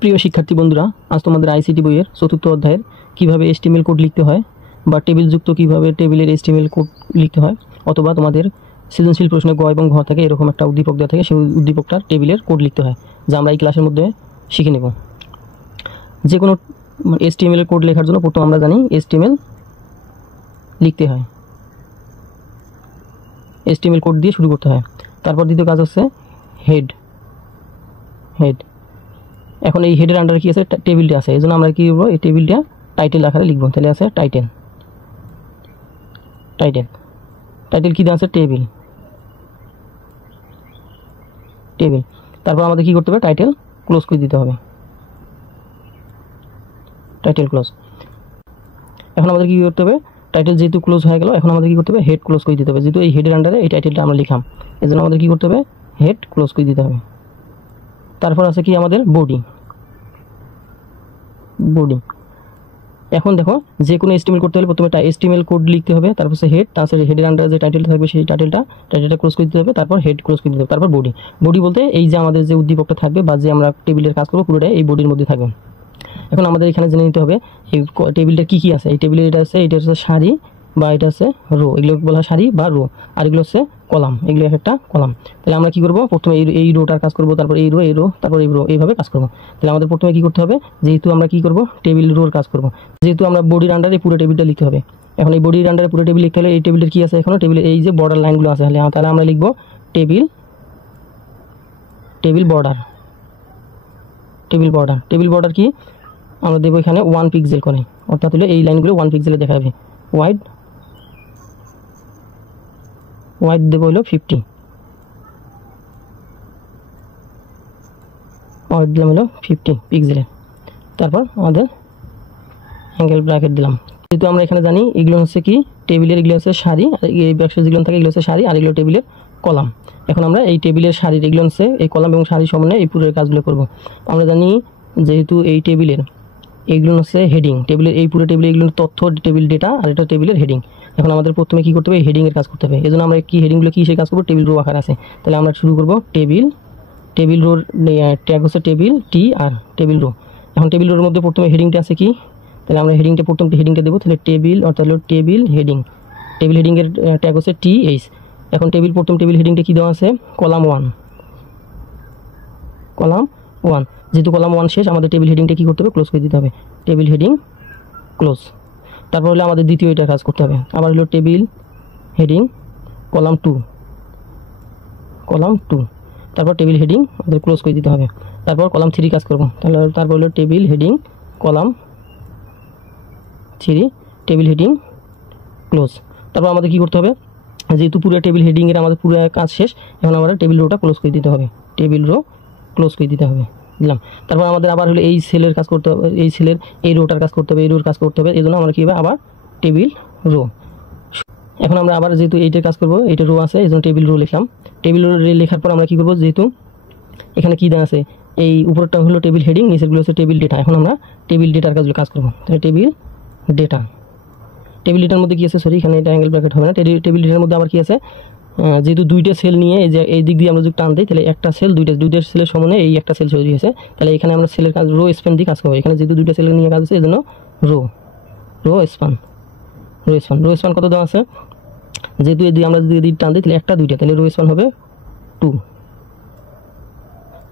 প্রিয় শিক্ষার্থী বন্ধুরা, আজ তোমাদের আইসিটি বইয়ের চতুর্থ অধ্যায়ের কিভাবে এসটিএমএল কোড লিখতে হয় বা টেবিলযুক্ত কিভাবে টেবিলের এসটিএমএল কোড লিখতে হয়, অথবা তোমাদের সৃজনশীল প্রশ্নে গ এবং ঘ থেকে এরকম একটা উদ্দীপক দেওয়া থাকে, সেই উদ্দীপকটার টেবিলের কোড লিখতে হয়, যা আমরা এই ক্লাসের মধ্যে শিখে নেব। যে কোনো এসটিএমএল কোড লেখার জন্য প্রথম আমরা জানি এসটিএমএল লিখতে হয়, এসটিএমএল কোড দিয়ে শুরু করতে হয়। তারপর দ্বিতীয় কাজ হচ্ছে হেড। এখন এই হেডের আন্ডারে কি আছে, টেবিলটা আছে, এই জন্য আমরা কি করবো, এই টেবিলটা টাইটেল আকারে লিখবো। তাহলে আছে টাইটেল কি দেওয়া আছে, টেবিল। তারপর আমাদের কি করতে হবে, টাইটেল ক্লোজ করে দিতে হবে, টাইটেল ক্লোজ। এখন আমাদের কি করতে হবে, টাইটেল যেহেতু ক্লোজ হয়ে গেল, এখন আমাদের কি করতে হবে, হেড ক্লোজ করে দিতে হবে। যেহেতু এই হেডের আন্ডারে এই টাইটেলটা আমরা লিখলাম, এই জন্য আমাদের কি করতে হবে, হেড ক্লোজ করে দিতে হবে। তারপর আছে কি আমাদের বডি। এখন দেখো, যে কোনো এসটিএমএল করতে হলে প্রথমে এসটিএমএল কোড লিখতে হবে, তারপর হেড, তারপর হেডের আন্ডারে যে টাইটেলটা থাকবে সেই টাইটেলটা ক্লোজ করে দিতে হবে, তারপর হেড ক্লোজ করে দিতে হবে, তারপর বডি বলতে এই যে আমাদের যে উদ্দীপকটা থাকবে বা যে আমরা টেবিলের কাজ করবো পুরোটাই এই বডির মধ্যে থাকবে। এখন আমাদের এখানে জেনে নিতে হবে এই টেবিলটা কী কী আছে। এই টেবিলে এটা হচ্ছে সারি বা এটা হচ্ছে রো, এগুলো বলা হয় সারি বা রো, আর এগুলো হচ্ছে কলাম, এগুলো একটা কলাম। তাহলে আমরা কি করবো, প্রথমে এই রোটার কাজ করবো, তারপর এই রো, তারপর এই রো, এইভাবে কাজ করবো। তাহলে আমাদের প্রথমে কি করতে হবে, যেহেতু আমরা কি করবো, টেবিল রোর কাজ করবো, যেহেতু আমরা বডির আন্ডারে পুরো টেবিলটা লিখতে হবে। এখন এই বডির আন্ডারে পুরো টেবিল লিখতে হলে এই টেবিলের কি আছে, এখনো টেবিলের এই যে বর্ডার লাইনগুলো আছে, তাহলে আমরা লিখবো টেবিল বর্ডার কি আমরা দেবো এখানে 1 পিক্সেল করে, অর্থাৎ হলো এই লাইনগুলো 1 পিক্সেলে দেখাবে। ওয়াইড দেবো হলো 50, ওয়াইড দিলাম হলো 50 পিক্সেলের। তারপর আমাদের অ্যাঙ্গেল ব্র্যাকেট দিলাম। যেহেতু আমরা এখানে জানি এগুলো হচ্ছে কি টেবিলের, এগুলো হচ্ছে সারি, এই বাক্সে যেগুলো থাকে এগুলো হচ্ছে সারি, আর এগুলো টেবিলের কলাম। এখন আমরা এই টেবিলের সারির, এগুলো হচ্ছে এই কলাম এবং সারি সমন্বয়ে এই পুরো কাজগুলো করব। আমরা জানি যেহেতু এই টেবিলের এইগুলো হচ্ছে হেডিং, টেবিলের এই পুরো টেবিলে এগুলো তথ্য, টেবিল ডেটা, আর এটা টেবিলের হেডিং। এখন আমাদের প্রথমে কি করতে হবে, হেডিংয়ের কাজ করতে হবে। এই জন্য আমরা কি হেডিংগুলো কি সেই কাজ করবো, টেবিল রো আকার আছে। তাহলে আমরা শুরু করবো টেবিল রোর ট্যাগ হচ্ছে টেবিল টি আর টেবিল রো। এখন টেবিল রোর মধ্যে প্রথমে হেডিংটা আছে কি, তাহলে আমরা প্রথম হেডিংটা দেবো। তাহলে টেবিল, অর্থাৎ হলো টেবিল হেডিংয়ের ট্যাগ হচ্ছে TH। এখন প্রথম টেবিল হেডিংটা কি দেওয়া আছে, কলাম 1। যেহেতু কলাম 1 শেষ, আমাদের টেবিল হেডিংটা কি করতে হবে, ক্লোজ করে দিতে হবে, টেবিল হেডিং ক্লোজ। তারপর হলো আমাদের দ্বিতীয় এটা কাজ করতে হবে, আবার হলো টেবিল হেডিং কলাম 2, তারপর টেবিল হেডিং আমাদের ক্লোজ করে দিতে হবে। তারপর কলাম 3 কাজ করবো, তারপর হলো table heading column 3, table heading close. তারপর আমাদের কি করতে হবে, যেহেতু পুরো টেবিল হেডিংয়ের আমাদের পুরো কাজ শেষ, এখন আমরা টেবিল রোটা ক্লোজ করে দিতে হবে, টেবিল রো ক্লোজ করে দিতে হবে, দিলাম। তারপর আমাদের আবার হলো এই সেলের কাজ করতে হবে, এই সেলের এই রোটার কাজ করতে হবে, এই রোর কাজ করতে হবে। এই জন্য আমরা কী হবে, আবার টেবিল রো। এখন আমরা আবার যেহেতু এইটার কাজ করবো, এইটা রো আছে, এই জন্য টেবিল রো লিখলাম। টেবিল রো লেখার পর আমরা কী করবো, যেহেতু এখানে কী দেওয়া আছে, এই উপরটা হলো টেবিল হেডিং, নিচেরগুলো হচ্ছে টেবিল ডেটা। এখন আমরা টেবিল ডেটার কাজগুলো কাজ করবো। তাহলে টেবিল ডেটার মধ্যে কি আছে, সরি এখানে এটা অ্যাঙ্গেল ব্র্যাকেট হবে না, টেবিল ডেটার মধ্যে আবার কি আছে, যেহেতু দুইটা সেল নিয়ে এই দিক দিয়ে আমরা যদি টান দিই, তাহলে একটা সেল দুইটা সেলের সমন্বয়ে এই একটা সেল তৈরি হয়েছে। তাহলে এখানে আমরা সেলের কাজ রো স্প্যান দিয়ে কাজ করবো। এখানে যেহেতু দুইটা সেলের নিয়ে কাজ আছে, এই জন্য রো স্প্যান কত দেওয়া আছে, যেহেতু আমরা যদি টান দিই তাহলে একটা দুইটা, তাহলে রো স্প্যান হবে 2।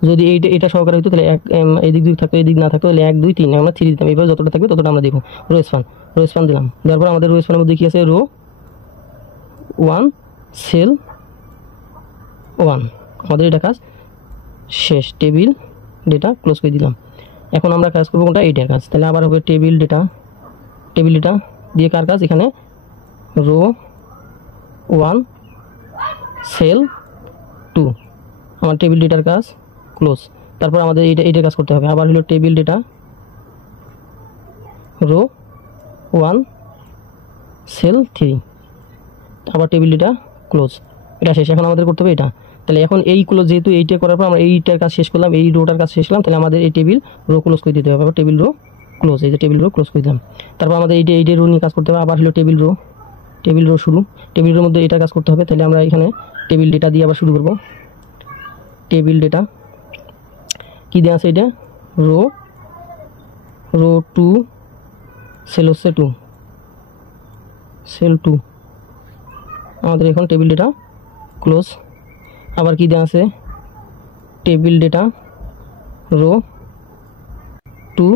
যদি এটা সহকারে হইতো তাহলে এই দিক থাকতো, এই দিক না থাকতো তাহলে 1 2 3 আমরা 3 দিতাম। এবার যতটা থাকবে ততটা আমরা দিব। রো স্প্যান দিলাম, দেওয়ার পর আমাদের রো স্প্যানের মধ্যে কি আছে, রো 1 সেল 1, আমাদের এটা কাজ শেষ, টেবিল ডেটা ক্লোজ করে দিলাম। এখন আমরা কাজ করবো কোনটা, এইটার কাজ। তাহলে আবার হবে টেবিল ডেটা দিয়ে কার কাজ, এখানে রো 1 সেল 2, আমার টেবিল ডেটার কাজ ক্লোজ। তারপর আমাদের এইটার কাজ করতে হবে, আবার হলো টেবিল ডেটা রো 1 সেল 3, আবার টেবিল ডেটা ক্লোজ, এটা শেষ। এখন আমাদের করতে হবে এটা। তাহলে এখন এই ক্লোজ, যেহেতু এইটা করার পর আমরা এইটার কাজ শেষ করলাম, এই রোটার কাজ শেষ করলাম, তাহলে আমাদের এই টেবিল রো ক্লোজ করে দিতে হবে, আবার টেবিল রো ক্লোজ, এই যে টেবিল রো ক্লোজ করে দিলাম। তারপর আমাদের এইটা রো নিয়ে কাজ করতে হবে, আবার হলো টেবিল রো শুরু, টেবিল রোর মধ্যে এটার কাজ করতে হবে। তাহলে আমরা এখানে টেবিল ডেটা দিয়ে আবার শুরু করব। টেবিল ডেটা কি দেওয়া আছে, এটা রো, রো 2 সেল হচ্ছে 2, সেল 2। আমাদের এখন টেবিল ডেটা ক্লোজ। আবার কি দেওয়া আছে, টেবিল ডেটা রো 2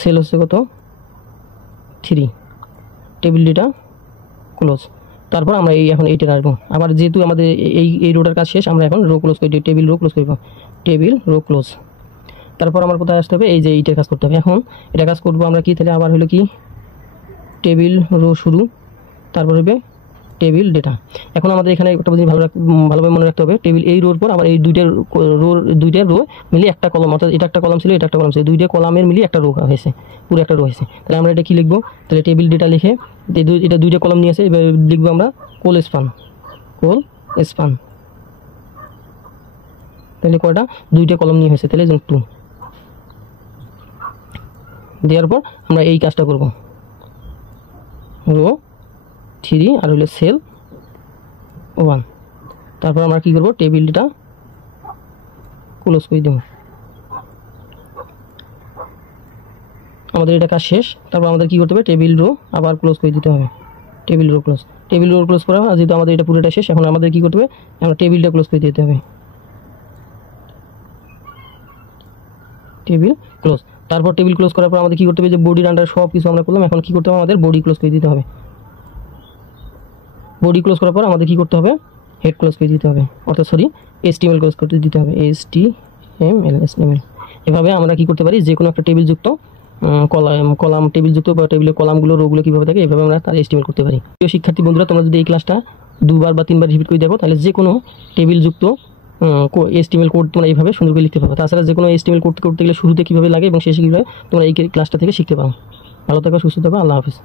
সেল হচ্ছে কত 3, টেবিল ডেটা ক্লোজ। তারপর আমরা এখন এইটা আসবো। আবার যেহেতু আমাদের এই রোটার কাজ শেষ, আমরা এখন রো ক্লোজ করি, টেবিল রো ক্লোজ করব, টেবিল রো ক্লোজ। তারপর আমার কোথায় আসতে হবে, এই যে এইটার কাজ করতে হবে। এখন এটা কাজ করবো আমরা কি, তাহলে আবার হলো কি টেবিল রো শুরু, তারপর হবে টেবিল ডেটা। এখন আমাদের এখানে একটা জিনিস ভালোভাবে মনে রাখতে হবে, টেবিল এই রোর পর আবার এই দুইটা রো মিলিয়ে একটা কলম, অর্থাৎ এটা একটা কলম ছিল, এটা একটা কলম ছিল, দুইটা কলামের মিলিয়ে একটা রো হয়েছে, পুরো একটা রো হয়েছে। তাহলে আমরা এটা কি লিখবো, তাহলে টেবিল ডেটা লিখে এটা দুইটা কলম নিয়ে আসে, এবার লিখবো আমরা কোল স্পান, কোল স্পান। তাহলে কয়টা, দুইটা কলম নিয়ে হয়েছে, তাহলে 2 দেওয়ার পর আমরা এই কাজটা করব, রো 3 আর হলো সেল 1। তারপর আমরা কি করব, টেবিলটা ক্লোজ করে দেব। আমাদের এটা কাজ শেষ। তারপর আমাদের কি করতে হবে, টেবিল রো আবার ক্লোজ করে দিতে হবে, table row close, table row close করা। যেহেতু আমাদের এটা পুরোটা শেষ, এখন আমাদের কি করতে হবে, আমরা টেবিলটা ক্লোজ করে দিতে হবে, টেবিল ক্লোজ। তারপর টেবিল ক্লোজ করার পর আমাদের কি করতে হবে, যে বডির আন্ডার সব কিছু আমরা করলাম, এখন কি করতে হবে, আমাদের বডি ক্লোজ করে দিতে হবে। বডি ক্লোজ করার পর আমাদের কি করতে হবে, হেড ক্লোজ করে দিতে হবে, অর্থাৎ সরি HTML ক্লোজ করতে দিতে হবে, HTML। এভাবে আমরা কি করতে পারি, যে কোনো একটা টেবিল যুক্ত কলাম টেবিল যুক্ত বা টেবিলের কলামগুলো রোগুলো কীভাবে থাকে, এভাবে আমরা তার HTML করতে পারি। প্রিয় শিক্ষার্থী বন্ধুরা, তোমরা যদি এই ক্লাসটা 2বার বা 3বার রিপিট করে দেখো, তাহলে যে কোনো টেবিল যুক্ত HTML কোড তোমরা এইভাবে সুন্দর করে লিখতে পারো। তাছাড়া যে কোনো HTML কোড করতে গেলে শুরুতে কীভাবে লাগে এবং শেষে কীভাবে, তোমরা এই ক্লাসটা থেকে শিখতে পারো। ভালো থাকো, সুস্থ থাকো, আল্লাহ হাফিজ।